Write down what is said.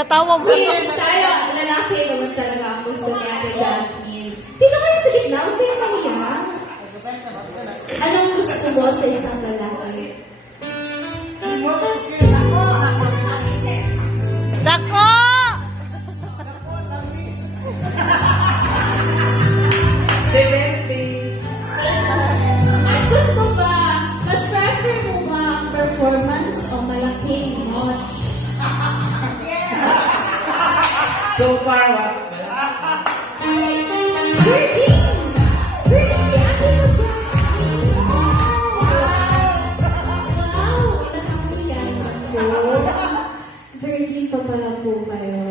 Katawa mo. Serious tayo. Lalaki naman talaga ang gusto ni Ate Jasmine. Dito kayo sa gitna. Huwag kayo mahiya. Anong gusto mo sa isang lalaki? Dako! Mas gusto ba, mas prefer mo ba ang performance o malaking notch? So far, what? Virgin! Virgin si Ate Jasmine! Wow! Nakakilala po. Virgin pa pala po kayo.